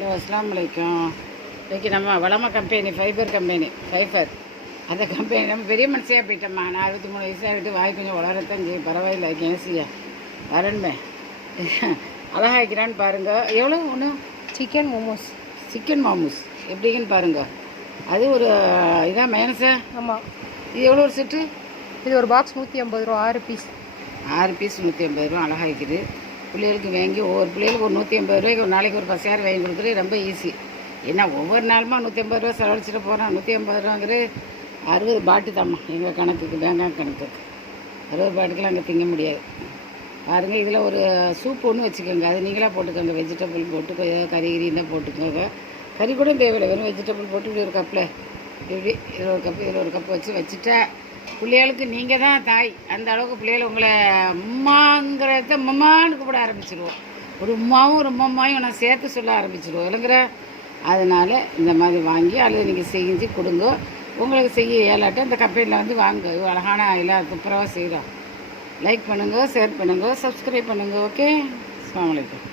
Hello அஸ்ஸலாமு அலைக்கும். இன்றைக்கி நம்ம வளம கம்பெனி ஃபைபர் அந்த கம்பெனி நம்ம பெரிய மனுஷியாக போயிட்டோம்மா. நான் 63 வயசாக விட்டு வாய் கொஞ்சம் வளரத்தான் செய்யும். பரவாயில்லை, கேசியா வரணுமே. அழகாக்கிறான்னு பாருங்கள். எவ்வளோ ஒன்று சிக்கன் மோமோஸ் எப்படிங்கன்னு பாருங்கள். அது ஒரு இதான் மைனஸா? ஆமாம். இது எவ்வளோ ஒரு செட்டு? இது ஒரு பாக்ஸ் 150 ரூபா. 6 பீஸ் 150 ரூபா. அழகாக இருக்குது. பிள்ளைகளுக்கு வாங்கி ஒவ்வொரு பிள்ளைகளுக்கு ஒரு 150 ரூபாய்க்கு ஒரு நாளைக்கு ஒரு 10 வாங்கி கொடுக்குறது ரொம்ப ஈஸி. ஏன்னா ஒவ்வொரு நாளுமா 150 ரூபா செலவழிச்சிட்டு போகிறோம். 150 ரூபாங்கிறது 60 பாட்டு தாம்மா எங்கள் கணக்குக்கு, பேங்காக் கணக்குக்கு. 60 பாட்டுக்கெலாம் அங்கே திங்க முடியாது. பாருங்கள், இதில் ஒரு சூப் ஒன்று வச்சுக்கோங்க. அது நீங்களாக போட்டுக்கோங்க. வெஜிடபிள் போட்டு கறி இருந்தால் போட்டுக்கோங்க. கறி கூட தேவையில்லை, வெறும் வெஜிடபிள் போட்டு இப்படி ஒரு கப்பில் இப்படி இதில் ஒரு கப்பு வச்சுட்டா பிள்ளைகளுக்கு நீங்கள் தான் தாய். அந்த அளவுக்கு பிள்ளைகள் உங்களை உம்மாங்கிறத மம்மான்னு கூப்பிட ஆரம்பிச்சிடுவோம். ஒரு உம்மாவும் ஒரு மம்மாயும் நான் சேர்த்து சொல்ல ஆரம்பிச்சிடுவோம் இல்லைங்கிற. அதனால் இந்த மாதிரி வாங்கி அல்லது நீங்கள் செஞ்சு கொடுங்க. உங்களுக்கு செய்ய இயலாட்ட இந்த கம்பெனியில் வந்து வாங்க. அழகான எல்லாம் துப்புரவாக செய்கிறோம். லைக் பண்ணுங்கள், ஷேர் பண்ணுங்கள், சப்ஸ்கிரைப் பண்ணுங்கள். ஓகே, அஸ்ஸலாமு அலைக்கும்.